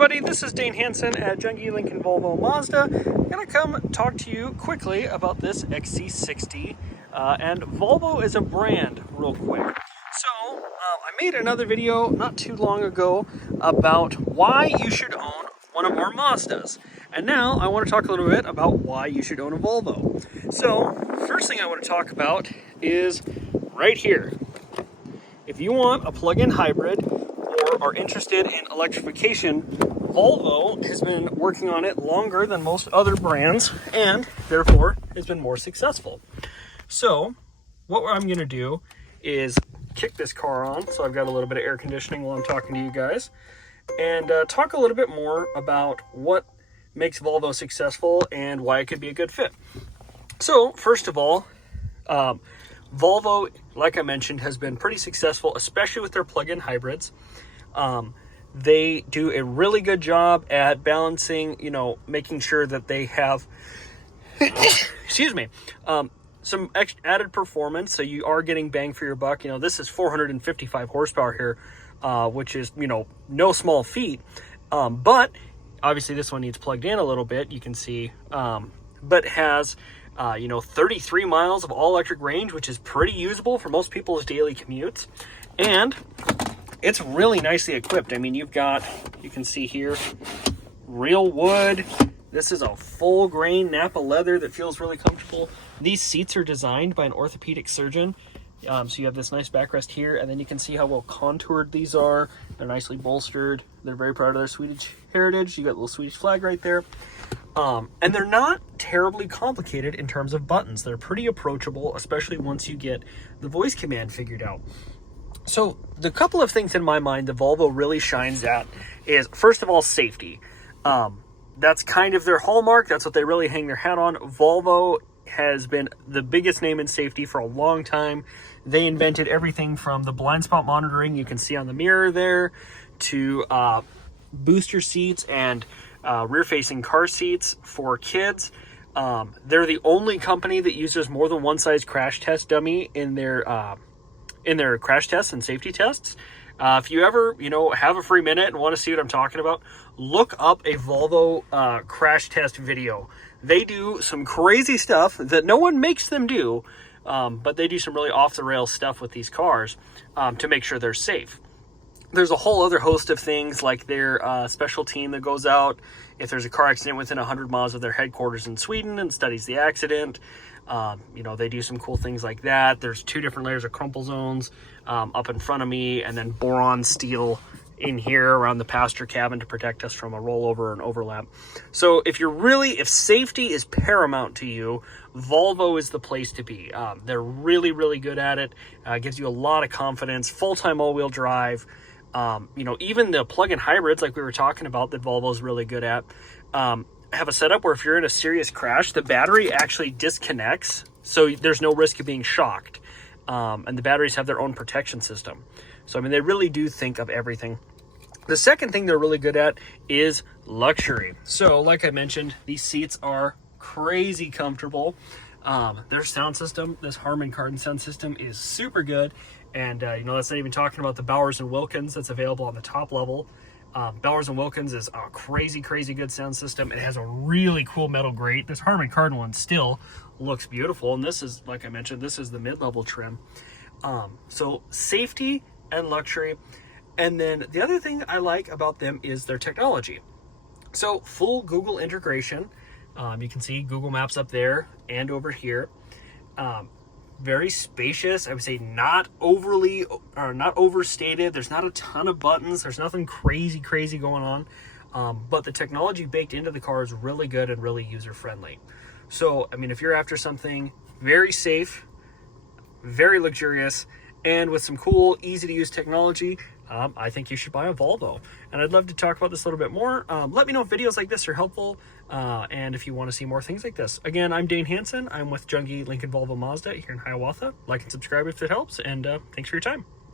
everybody, this is Dane Hansen at Junkie Lincoln Volvo Mazda. I'm going to come talk to you quickly about this XC60 and Volvo as a brand real quick. So I made another video not too long ago about why you should own one of our Mazdas. And now I want to talk a little bit about why you should own a Volvo. So first thing I want to talk about is right here. If you want a plug-in hybrid or are interested in electrification, Volvo has been working on it longer than most other brands and therefore has been more successful. So what I'm going to do is kick this car on, so I've got a little bit of air conditioning while I'm talking to you guys, and talk a little bit more about what makes Volvo successful and why it could be a good fit. So first of all, Volvo, like I mentioned, has been pretty successful, especially with their plug-in hybrids. They do a really good job at balancing, making sure that they have, excuse me, some added performance. So you are getting bang for your buck. This is 455 horsepower here, which is, no small feat. But obviously this one needs plugged in a little bit, you can see, but has 33 miles of all-electric range, which is pretty usable for most people's daily commutes. And it's really nicely equipped. I mean, you can see here, real wood. This is a full-grain Napa leather that feels really comfortable. These seats are designed by an orthopedic surgeon. So you have this nice backrest here, and then you can see how well contoured these are. They're nicely bolstered. They're very proud of their Swedish heritage. You got a little Swedish flag right there. And they're not terribly complicated in terms of buttons. They're pretty approachable, especially once you get the voice command figured out. So the couple of things in my mind that Volvo really shines at is, first of all, safety. That's kind of their hallmark. That's what they really hang their hat on. Volvo has been the biggest name in safety for a long time. They invented everything from the blind spot monitoring you can see on the mirror there to booster seats and rear-facing car seats for kids. They're the only company that uses more than one size crash test dummy in their crash tests and safety tests. If you ever, have a free minute and want to see what I'm talking about, look up a Volvo crash test video. They do some crazy stuff that no one makes them do, but they do some really off-the-rails stuff with these cars to make sure they're safe. There's a whole other host of things like their special team that goes out if there's a car accident within 100 miles of their headquarters in Sweden and studies the accident. They do some cool things like that. There's 2 different layers of crumple zones up in front of me, and then boron steel in here around the passenger cabin to protect us from a rollover and overlap. So if safety is paramount to you, Volvo is the place to be. They're really, really good at it. Gives you a lot of confidence, full-time all-wheel drive. Even the plug-in hybrids like we were talking about that Volvo is really good at, have a setup where if you're in a serious crash, the battery actually disconnects, so there's no risk of being shocked. And the batteries have their own protection system. So, they really do think of everything. The second thing they're really good at is luxury. So, like I mentioned, these seats are crazy comfortable. Their sound system, this Harman Kardon sound system, is super good. And, that's not even talking about the Bowers & Wilkins that's available on the top level. Bowers & Wilkins is a crazy, crazy good sound system. It has a really cool metal grate. This Harman Kardon one still looks beautiful. And this is, like I mentioned, this is the mid-level trim. So safety and luxury. And then the other thing I like about them is their technology. So full Google integration. You can see Google Maps up there and over here. Very spacious. I would say not overstated. There's not a ton of buttons. There's nothing crazy going on. But the technology baked into the car is really good and really user-friendly. So, if you're after something very safe, very luxurious, and with some cool, easy-to-use technology, I think you should buy a Volvo. And I'd love to talk about this a little bit more. Let me know if videos like this are helpful, and if you want to see more things like this. Again, I'm Dane Hansen. I'm with Junkie Lincoln Volvo Mazda here in Hiawatha. Like and subscribe if it helps, and thanks for your time.